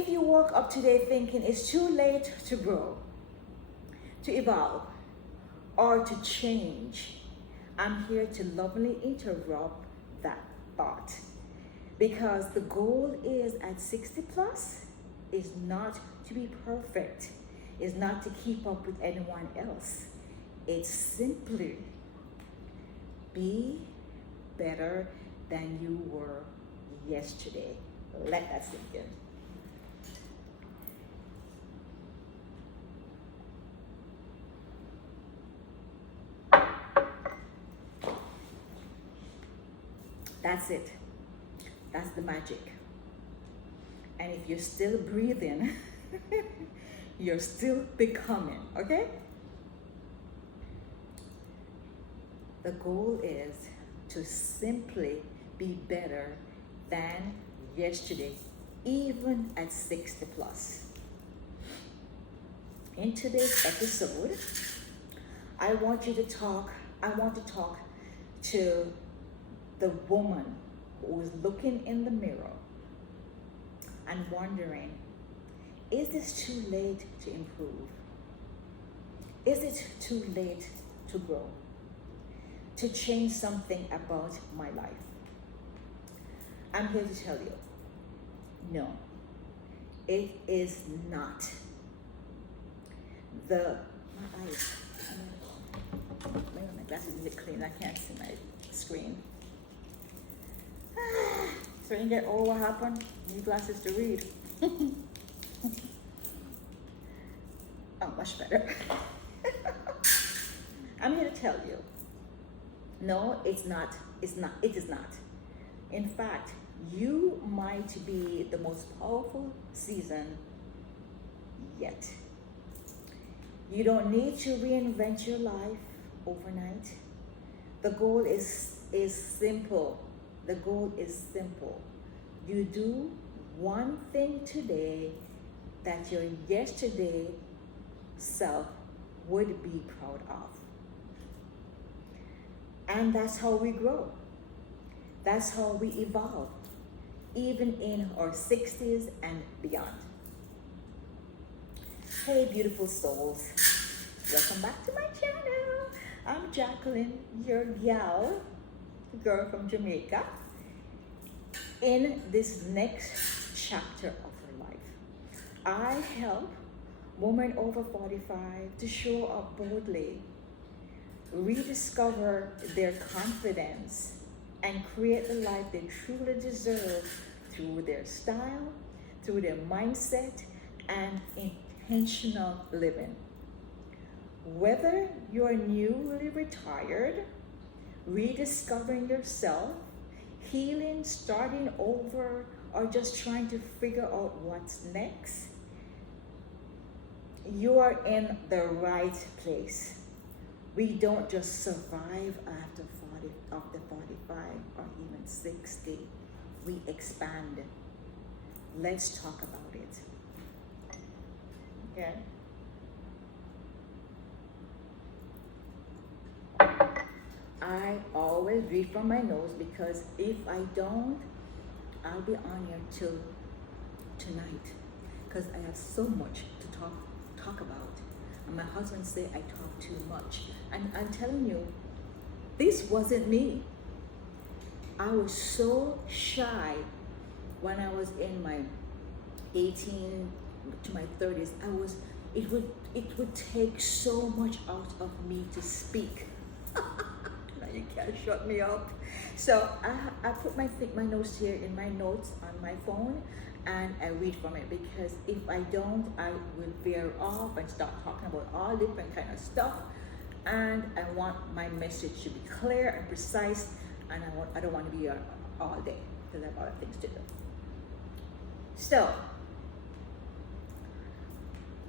if you woke up today thinking it's too late to grow, to evolve, or to change, I'm here to lovingly interrupt that thought. Because the goal is at 60 plus is not to be perfect, is not to keep up with anyone else. It's simply be better than you were yesterday. Let that sink in. That's it. That's the magic. And if you're still breathing, you're still becoming, okay? The goal is to simply be better than yesterday, even at 60 plus. In today's episode, I want to talk to the woman who is looking in the mirror and wondering, is this too late to improve? Is it too late to grow? To change something about my life? I'm here to tell you, no, it is not. My eyes, maybe my glasses is clean, I can't see my screen. So when you get old, what happened? You need glasses to read. Oh, much better. I'm here to tell you, no, it's not. It is not. In fact, you might be the most powerful season yet. You don't need to reinvent your life overnight. The goal is simple. The goal is simple. You do one thing today that your yesterday self would be proud of. And that's how we grow. That's how we evolve, even in our 60s and beyond. Hey, beautiful souls. Welcome back to my channel. I'm Jacqueline, your gal, girl from Jamaica, in this next chapter of her life. I help women over 45 to show up boldly, rediscover their confidence, and create the life they truly deserve through their style, through their mindset, and intentional living. Whether you're newly retired, rediscovering yourself, healing, starting over, or just trying to figure out what's next, you are in the right place. We don't just survive after 45 or even 60. We expand. Let's talk about it. Okay? I always read from my notes because if I don't, I'll be on here till tonight because I have so much to talk about. And my husband say I talk too much. And I'm telling you, this wasn't me. I was so shy when I was in my 18 to my 30s. It would take so much out of me to speak. Now you can't shut me up. So I put my notes here in my notes on my phone, and I read from it because if I don't, I will veer off and start talking about all different kind of stuff. And I want my message to be clear and precise, and I don't want to be here all day because I have other things to do. So,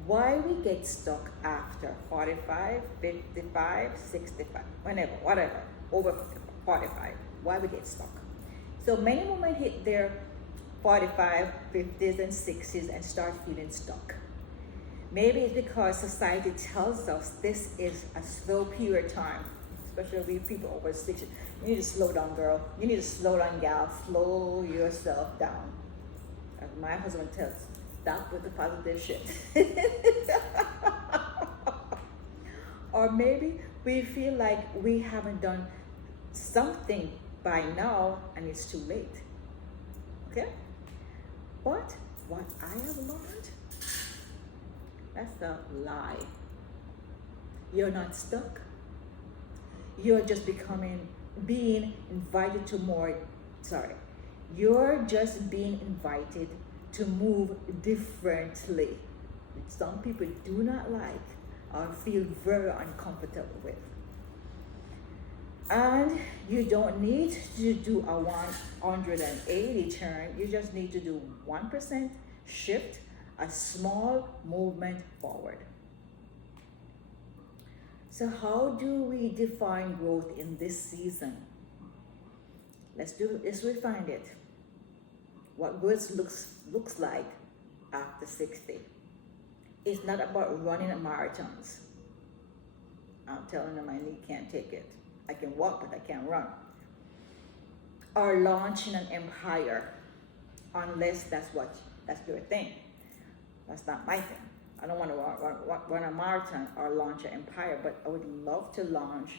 why we get stuck after 45, 55, 65, whatever, over 45, why we get stuck. So many women hit their 45, 50s, and 60s and start feeling stuck. Maybe it's because society tells us this is a slow period of time, especially we people over 60. You need to slow down, girl. You need to slow down, gal. Slow yourself down. As my husband Stop with the positive shit. Or maybe we feel like we haven't done something by now and it's too late. Okay? But what I have learned, that's a lie. You're not stuck. You're just being invited to more, sorry. You're just being invited to move differently, which some people do not like or feel very uncomfortable with. And you don't need to do a 180 turn. You just need to do 1% shift, a small movement forward. So how do we define growth in this season? Let's refine it. What growth looks like after 60. It's not about running marathons. I'm telling them my knee can't take it. I can walk, but I can't run. Or launching an empire, unless that's your thing. That's not my thing. I don't want to run a marathon or launch an empire, but I would love to launch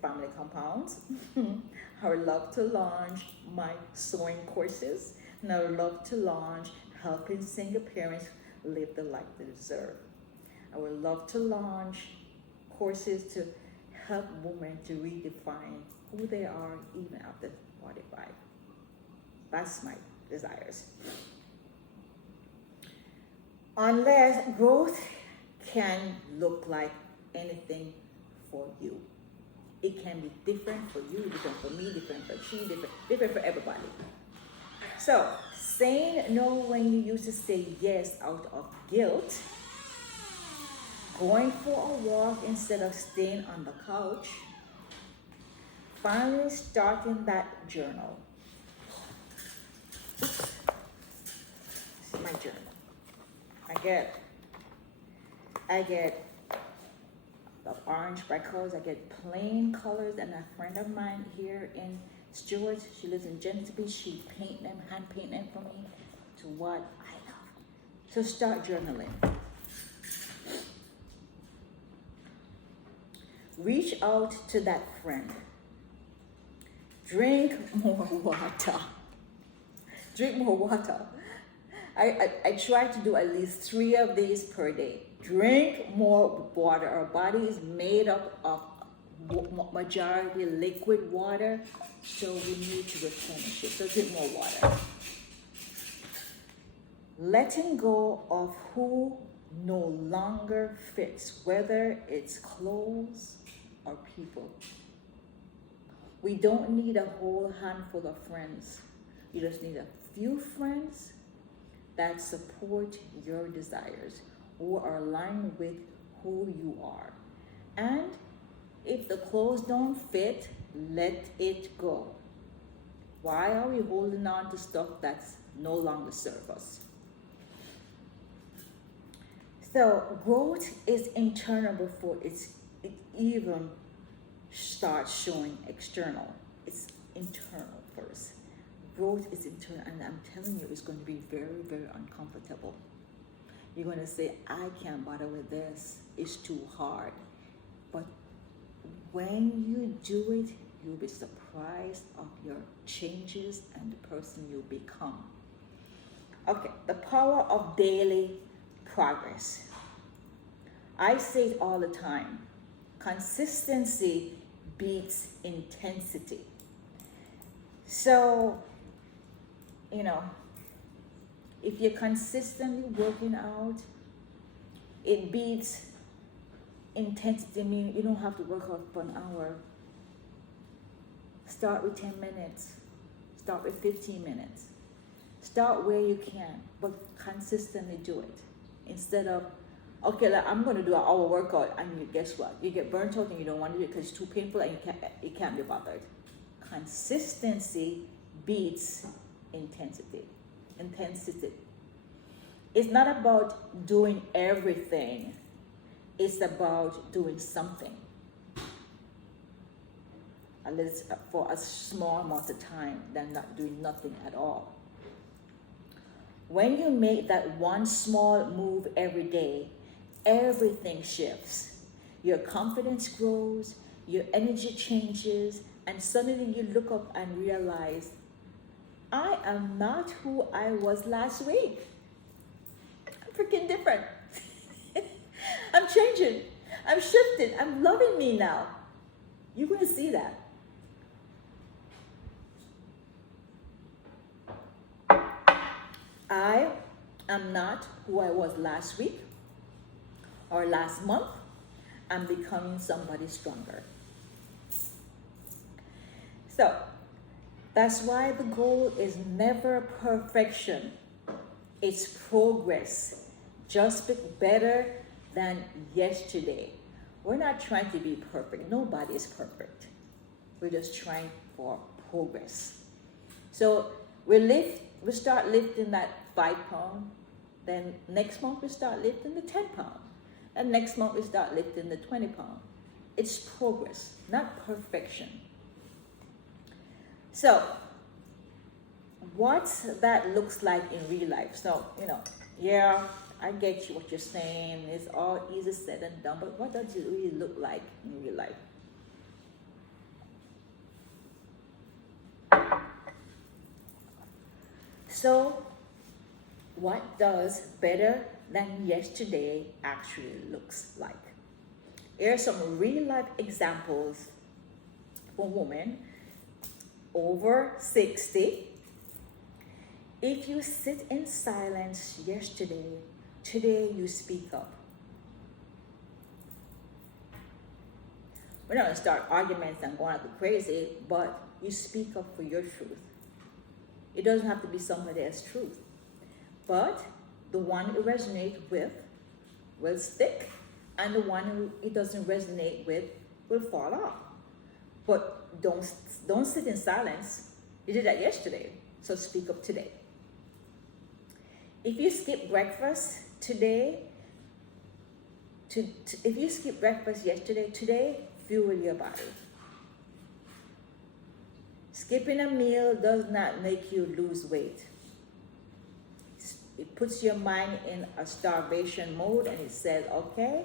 family compounds. I would love to launch my sewing courses, and I would love to launch helping single parents live the life they deserve. I would love to launch courses to help women to redefine who they are even after 45. That's my desires. Unless growth can look like anything for you. It can be different for you, different for me, different for she, different for everybody. So, saying no when you used to say yes out of guilt, going for a walk instead of staying on the couch, finally starting that journal. This is my journal. I get the orange bright colors, I get plain colors, and a friend of mine here in Stewart, she lives in Genesee Beach, she hand paint them for me to what I love. So start journaling. Reach out to that friend. Drink more water. Drink more water. I try to do at least 3 of these per day. Drink more water. Our body is made up of majority liquid water, so we need to replenish it. So drink more water. Letting go of who no longer fits, whether it's clothes or people. We don't need a whole handful of friends. You just need a few friends that support your desires, who are aligned with who you are. And if the clothes don't fit, let it go. Why are we holding on to stuff that's no longer serves us? So growth is internal before it even starts showing external. It's internal first. Growth is internal, and I'm telling you, it's going to be very, very uncomfortable. You're going to say, I can't bother with this. It's too hard. But when you do it, you'll be surprised of your changes and the person you become. Okay, the power of daily progress. I say it all the time. Consistency beats intensity. So, if you're consistently working out, it beats intensity, meaning you don't have to work out for an hour. Start with 10 minutes. Start with 15 minutes. Start where you can, but consistently do it. Instead of, okay, I'm going to do an hour workout, and guess what? You get burnt out and you don't want to do it because it's too painful and you can't be bothered. Consistency beats intensity. It's not about doing everything. It's about doing something. At least for a small amount of time than not doing nothing at all. When you make that one small move every day, everything shifts. Your confidence grows, your energy changes, and suddenly you look up and realize, I am not who I was last week. I'm freaking different. I'm changing. I'm shifting. I'm loving me now. You're going to see that. I am not who I was last week or last month. I'm becoming somebody stronger. So, that's why the goal is never perfection. It's progress. Just better than yesterday. We're not trying to be perfect. Nobody is perfect. We're just trying for progress. So we start lifting that 5 pound. Then next month we start lifting the 10 pound. And next month we start lifting the 20 pound. It's progress, not perfection. So what that looks like in real life. So, yeah, I get you what you're saying. It's all easy said and done, but what does it really look like in real life? So, what does better than yesterday actually looks like? Here are some real life examples for women over 60. If you sit in silence yesterday, today you speak up. We're not going to start arguments and going out crazy, but you speak up for your truth. It doesn't have to be somebody else's truth. But the one it resonates with will stick, and the one who it doesn't resonate with will fall off. But don't sit in silence. You did that yesterday, so speak up today. If you skip breakfast today, if you skip breakfast yesterday, today fuel your body. Skipping a meal does not make you lose weight. It puts your mind in a starvation mode, and it says, okay,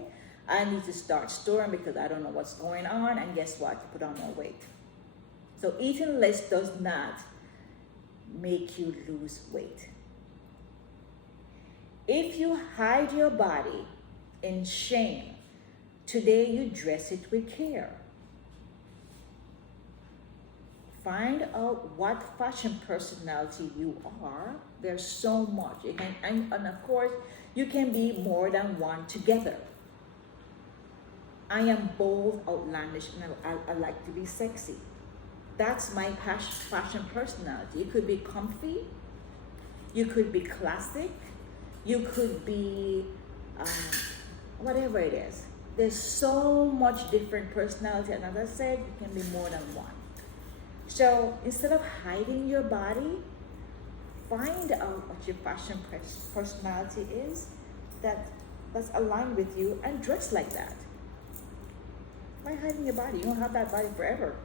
I need to start storing because I don't know what's going on, and guess what? You put on more weight. So eating less does not make you lose weight. If you hide your body in shame, today you dress it with care. Find out what fashion personality you are. There's so much. And of course, you can be more than one together. I am bold, outlandish, and I like to be sexy. That's my fashion personality. You could be comfy. You could be classic. You could be whatever it is. There's so much different personality, and as I said, you can be more than one. So instead of hiding your body, find out what your fashion personality is that's aligned with you, and dress like that. Why hiding your body? You don't have that body forever.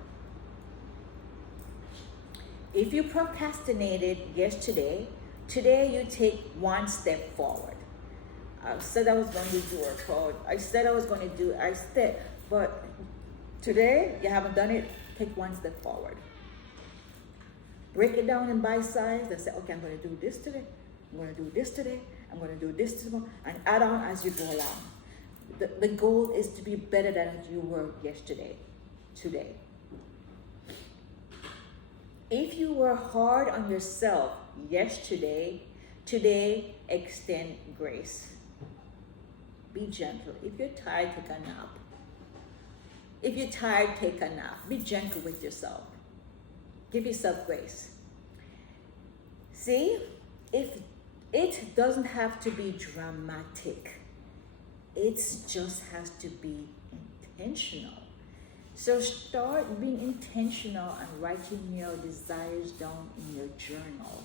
If you procrastinated yesterday, today you take one step forward. I said I was going to do a code. I said I was going to do, but today you haven't done it, take one step forward. Break it down in bite size and say, okay, I'm going to do this today. I'm going to do this today. I'm going to do this tomorrow, and add on as you go along. The goal is to be better than you were yesterday, today. If you were hard on yourself yesterday, today extend grace. Be gentle. If you're tired, take a nap. If you're tired, take a nap. Be gentle with yourself. Give yourself grace. See, if it doesn't have to be dramatic, it just has to be intentional. So start being intentional and writing your desires down in your journal,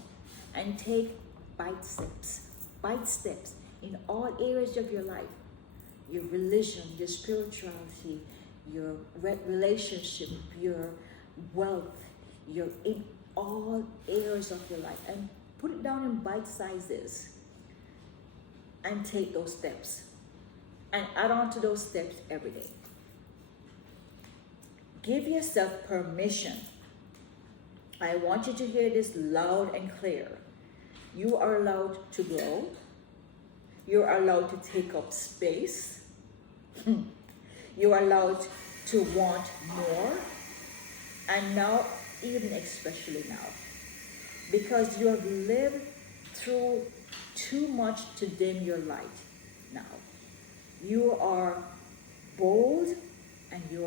and take bite steps in all areas of your life. Your religion, your spirituality, your relationship, your wealth, in all areas of your life. And Put it down in bite sizes and take those steps. And add on to those steps every day. Give yourself permission. I want you to hear this loud and clear. You are allowed to grow. You're allowed to take up space. You are allowed to want more. And now, even especially now, because you have lived through too much to dim your light now. You are bold, and you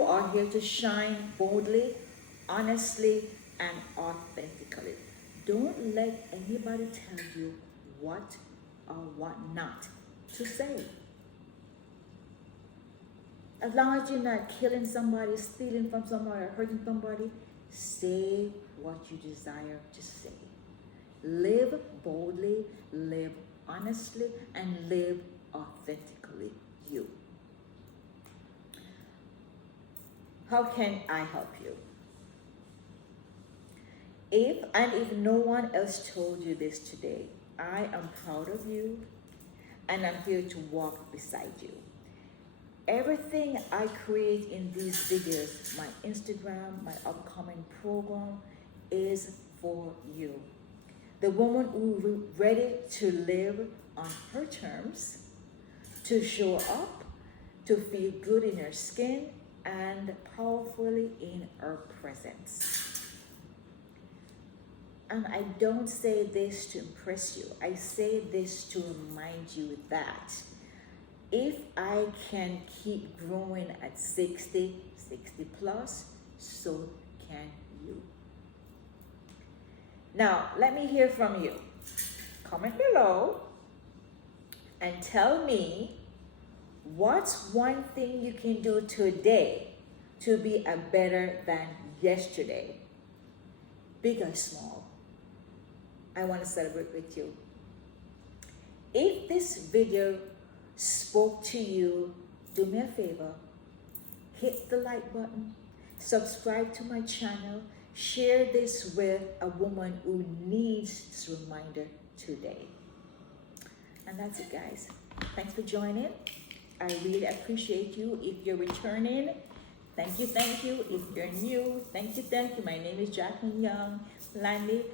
are here to shine boldly, honestly, and authentically. Don't let anybody tell you what or what not to say. As long as you're not killing somebody, stealing from somebody, or hurting somebody, say what you desire to say. Live boldly, live honestly, and live authentically you. How can I help you? If no one else told you this today, I am proud of you, and I'm here to walk beside you. Everything I create in these videos, my Instagram, my upcoming program, is for you. The woman who is ready to live on her terms, to show up, to feel good in her skin, and powerfully in her presence. And I don't say this to impress you. I say this to remind you that if I can keep growing at 60 plus, so can you. Now, let me hear from you. Comment below and tell me what's one thing you can do today to be a better than yesterday. Big or small. I want to celebrate with you. If this video spoke to you, do me a favor, hit the like button, subscribe to my channel, share this with a woman who needs this reminder today. And that's it, guys. Thanks for joining. I really appreciate you. If you're returning, thank you, thank you. If you're new, thank you, thank you. My name is Jacqueline Young Landy.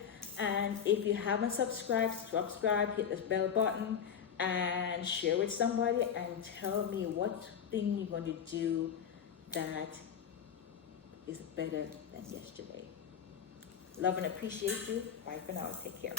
And if you haven't subscribed, subscribe, hit this bell button, and share with somebody, and tell me what thing you're going to do that is better than yesterday. Love and appreciate you. Bye for now. Take care.